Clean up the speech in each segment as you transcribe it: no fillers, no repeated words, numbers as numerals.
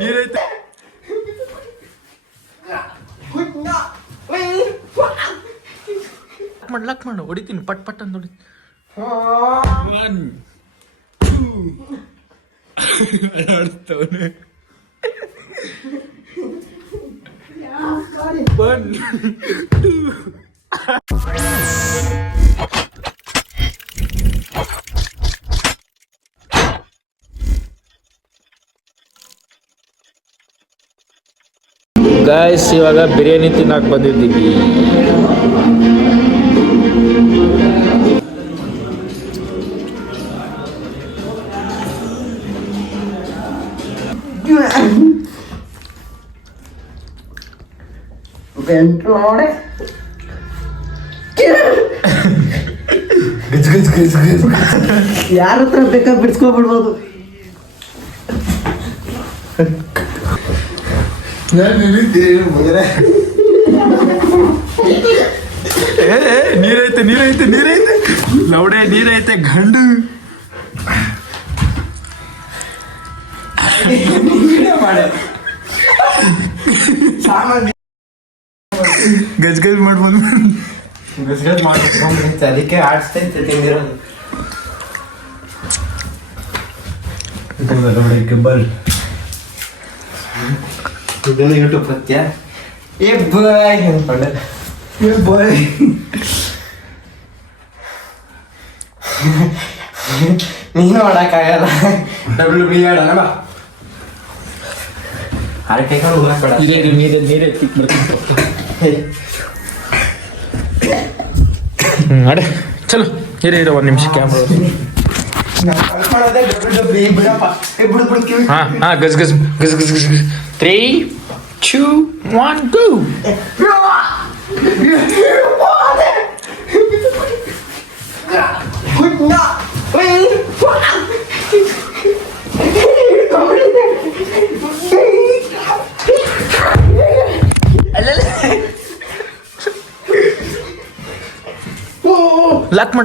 ನೀರೈತೆ lock ಮಾಡು ಹೊಡಿತೀನಿ ಪಟ್ ಪಟ್ ಅಂತ ಹೊಡಿ 1 2 ಗಾಯ್ಸ್ ಇವಾಗ ಬಿರಿಯಾನಿ ತಿನ್ನಕ್ಕೆ ಬಂದಿದ್ದೀವಿ. ಯಾರ ಹತ್ರ ಬೇಕಾದ್ರೆ ಬಿಡ್ಸ್ಕೊಬಿಡ್ಬೋದು. ನೀರೈತೆ ನೀರೈತೆ ನೀರೈತೆ ಲೌಡೆ ನೀರೈತೆ ಗಂಡು ಗಜ್ ಗಜ್ ಮಾಡ್ಬೋದು. ಗಜ್ ಮಾಡ್ಬೇಕು ಅದಕ್ಕೆ ಆಡಿಸ್ತೈತೆ ತಿಂದಿರೋದು. ಗಬ್ಬಲ್ ಇದನ್ನು ಯೂಟ್ಯೂಬ್ ಸತ್ಯ ಏ ಬಾಯ್ ಅನ್ಕೊಂಡೆ. ಏ ಬಾಯ್ ನೀನು ಮಾಡೋಕ್ಕಾಗಲ್ಲ. WWE ಆಡೋಣ ಬಾ. ಅರಕೆ ಕಾಳು ಉಳ್ಳಾಕ್ಬೇಡ. ನೀರೇ ತಿಕ್ ಬರ್ತಿತ್ತು. ಅಡೆ ಚಲೋ ಇರೋ ಇರೋ ಒಂದು ನಿಮಿಷ ಕ್ಯಾಮ್ರಾ. ಹಾ ಗಜ್ ಗಜ್ ಗಜ್ ಗಜ್ ಗಜ್ 3 2 1 go.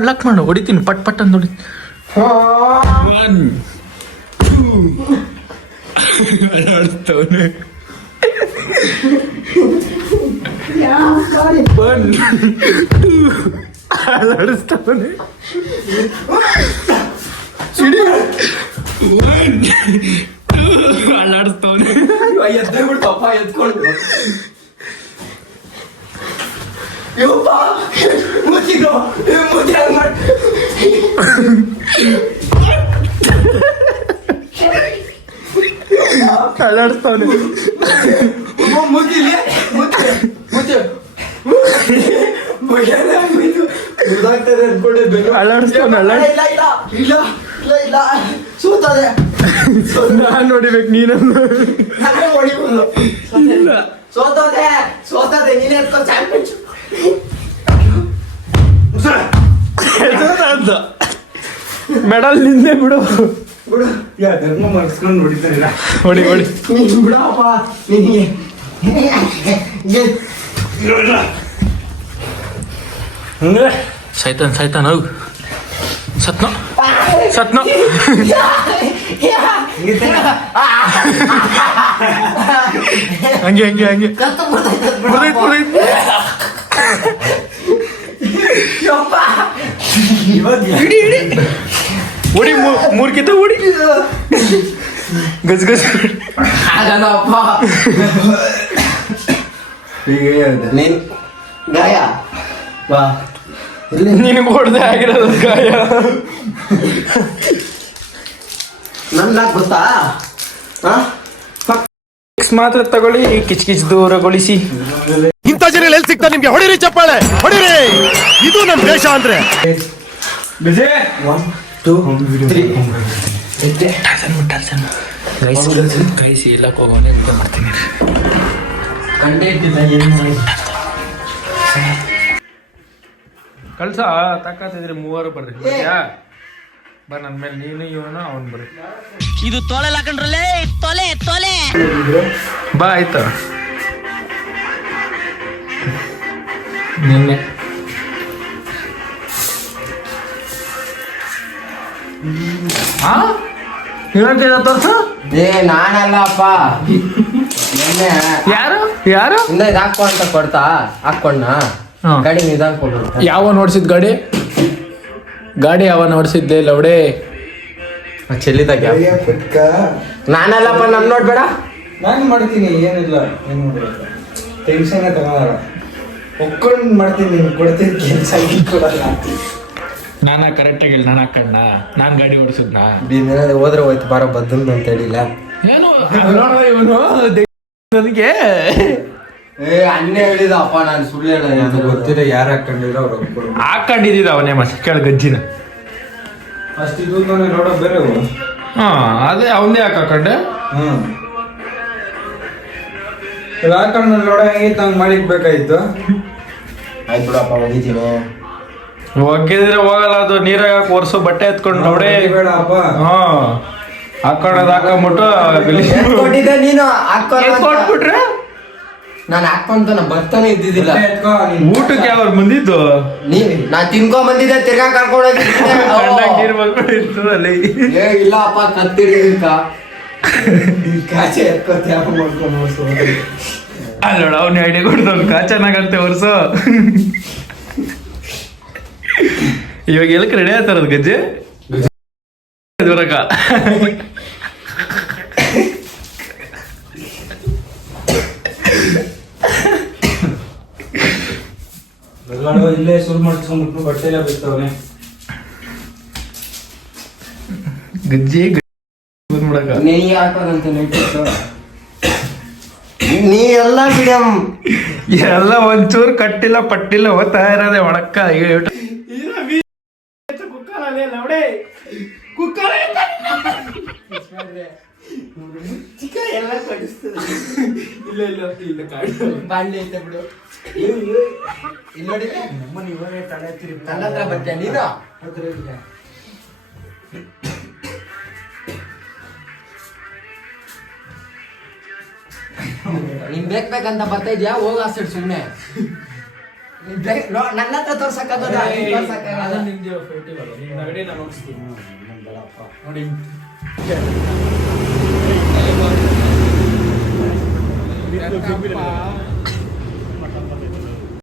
ಲಾಕ್ ಮಾಡು ಹೊಡಿತೀನಿ ಪಟ್ ಪಟ್ ಅಂತ ಹೊಡಿ. 1 2 ಅಲಾಡಿಸ್ತವನೆ. ಅಲಾಡಿಸ್ತವನೆ. ಎದ್ದೇ ಬಿಡ್ತಪ್ಪ ಎದ್ಕೊಂಡು ಅಲಾಡಿಸ್ತವನೆ. ನಾನ್ ನೋಡಿಬೇಕು ನೀನನ್ನು. ಸೋತದೆ ನೀನೇ ಮೆಡಲ್ ನಿಂದೆ ಬಿಡು. ಧರ್ಮ ಮಾಡಿಸ್ಕೊಂಡು ನೋಡಿತಾರಿಲ್ಲ. ಹೊಡಿ ಹೊಡಿ ಬಿಡಪ್ಪ ನಿನಗೆ ಸೈತಾನ್ ಹೋಗು. ಸತ್ನೋ ಹಂಗೆ ಓಡಿ 3 ಕಿತ ಓಡಿ ಗಜ್ ಗಜ್ ಆಗಲ್ಲಪ್ಪ. ನೀನ್ ಗಾಯ ಬಾ ನಿನಗೆ ಹೊಡೆದೇ ಆಗಿರೋದು ಗಾಯ. ನನ್ನ ಗೊತ್ತಾ ಮಾತ್ರ ತಗೊಳ್ಳಿ, ಕಿಚ್ ದೂರಗೊಳಿಸಿ. ಇಂಥ ಜನ ಎಲ್ಲಿ ಸಿಗ್ತಾರೆ ನಿಮ್ಗೆ? ಹೊಡಿರಿ ಚಪ್ಪಾಳೆ ಹೊಡಿರಿ, ಇದು ನಮ್ಮ ದೇಶ ಅಂದ್ರೆ. 1 2 3 ಗೈಸ್ ಇಲ್ಲಕ್ಕೆ ಹೋಗೋಣ ಊಟ ಮಾಡ್ತೀನಿ. ಕಳ್ಸ ತಾಕತ್ತಿದ್ರೆ 3 ಬರ್ರಿ. ಬಾ ನನ್ನ ಮೇಲೆ ನೀನು ಇವನು ಅವನು ಬರ್ರಿ. ಇದು ತೊಲೆ ಹಾಕೊಂಡ್ರಲ್ಲೇ ತೊಲೆ ಬಾ ಆಯ್ತಾ ನಿನ್ನೆ ಹಾ ಇನ್ನೊಂದು ತೋರ್ಸು. ಏ ನಾನಲ್ಲ ಅಪ್ಪ, ನಿನ್ನೆ ಯಾರು ಯಾರು ಹಿಂದೆ ಇದು ಹಾಕೋ ಅಂತ ಕೊಡ್ತಾ ಹಾಕೊಂಡ ಹಾ. ಗಾಡಿ ನಿಧಾನ ಕೊಡ್ರು. ಯಾವ ನೋಡ್ಸಿದ್ ಗಾಡಿ ಯಾವ ನೋಡ್ಸಿದ್ದೆ ಲೌಡೆ ಚೆಲ್ಲಿದಾಗ ನಾನಲ್ಲಪ್ಪ, ನನ್ ನೋಡ್ಬೇಡ. ನಾನು ಮಾಡ್ತೀನಿ, ಏನಿಲ್ಲ, ಏನು ಮಾಡಲ್ಲ, ಟೆನ್ಷನ್ ತಗೋಲ್ಲ, ಒಕ್ಕೊಂಡು ಮಾಡ್ತೀನಿ, ನೀನು ಕೊಡ್ತೀನಿ ಕೆಲಸ ಕೊಡಲ್ಲ. ನಾನ ಕರೆಕ್ಟಾಗಿ ಹೇಳಿ, ನಾನು ಹಾಕಣ್ಣ, ನಾನು ಗಾಡಿ ಓಡಿಸಿದ್ನಾ? ಹೋದ್ರೆ ಹೋಯ್ತು ಬಾರ ಬದ್ದನ್ ಅಂತ ಹೇಳಿಲ್ಲ. ಏನು ಇವನು ನನಗೆ ಅನ್ನೇ ಹೇಳಿದ ಅಪ್ಪ, ನಾನು ಸುಳ್ಳು ಹೇಳ ಗೊತ್ತಿಲ್ಲ ಯಾರು ಹಾಕೊಂಡಿರೋ ಅವ್ರು ಒಪ್ಕೊಂಡು. ಹಾಕೊಂಡಿದ್ದ ಅವನೇ ಮತ್ತೆ ಕೇಳ ಗಜ್ಜಿನ. ಅಷ್ಟು ಇದು ತಾನೇ ನೋಡೋ ಬೇರೆ ಅವು. ಹಾ ಅದೇ ಅವನೇ ಹಾಕೊಂಡೆ. ಹ್ಮ್ ಹಾಕೊಂಡು ನೋಡ ಹೆಂಗಿತ್ತು ಹಂಗೆ ಮಾಡಿಕ್ಬೇಕಾಯ್ತು. ಆಯ್ತು ಬಿಡಪ್ಪ, ಹೋಗಿದ್ದೀನಿ. ಒಗ್ಗಿದ್ರೆ ಹೋಗಲ್ಲ, ಅದು ನೀರಾಗ ಹಾಕಿ ಒರ್ಸು ಬಟ್ಟೆ ಎತ್ಕೊಂಡು ನೋಡೇ. ಬೇಡಪ್ಪ. ಹಾ ಹಾಕೊಂಡದ್ ಹಾಕೊಂಬಿಟ್ಟು ಕೊಟ್ಟಿದ್ದೆ ನೀನು ಕೊಟ್ಬಿಟ್ರೆ ನಾನು ಹಾಕೊಂತ ಬರ್ತಾನೆ ಇದ್ದಿದ್ದಿಲ್ಲ. ಎತ್ಕೋ ನೀನು. ಊಟಕ್ಕೆ ಯಾವಾಗ ಬಂದಿದ್ದು? ನಾನ್ ತಿನ್ಕೊಂಡ್ ಬಂದಿದ್ದೆ, ತಿರ್ಗಾ ಕರ್ಕೊಂಡು ಇರ್ತದಲ್ಲಿ. ಇಲ್ಲ ಅಪ್ಪ, ಕತ್ತಿರ್ಕ ಕಾಚೆ ಎತ್ಕೋತಿ ಯಾವ ಮಾಡ್ಕೊಂಡು ನೋಡ್ಸು. ಅಲ್ಲೋಡ ಅವ್ನ ಐಡಿಯಾ ಕೊಡ್ತಾವ್ ಕಾಚನಾಗಂತೆ ಹೊರ್ಸು. ಇವಾಗ ಎಲ್ಕ್ ರೆಡಿ ಆಯ್ತಾರದ್ ಗಜ್ಜೆ ಬರಕ. ಎಲ್ಲರೂ ಇಲ್ಲೇ ಶುರು ಮಾಡಿಸ್ಕೊಂಡ್ಬಿಟ್ಟು ಬಟ್ಟೆ ಎಲ್ಲ ಬಿಡ್ತಾವನೆ. ಗಜ್ಜೆ ಬಂದ್ಬಿಡಕ. ನೀ ಹಾಕೋದಂತ ನೆಟ್ಟಿತ್ತು. ನೀ ಎಲ್ಲ ಬಿಡಂ ಎಲ್ಲ ಒಂಚೂರು ಕಟ್ಟಿಲ್ಲ ಪಟ್ಟಿಲ್ಲ ಓದ್ತಾ ಇರೋದೆ ಒಳಕ್ಕ. ಬಾಂಡ್ಲಿ ಐತೆ ಬಿಡು. ಇಲ್ಲಿ ನೋಡಿದ್ರೆ ನನ್ನ ಹತ್ರ ಬರ್ತೀಯ ನೀನು? ನೀನ್ ಬೇಕಂತ ಬರ್ತಾ ಇದ್ಯಾ? ಹೋಗ ಆ ಸೈಡ್ ಸುಮ್ನೆ. ನನ್ನ ಹತ್ರ ತೋರ್ಸಕ್ಕಾಗದ ನೋಡಿ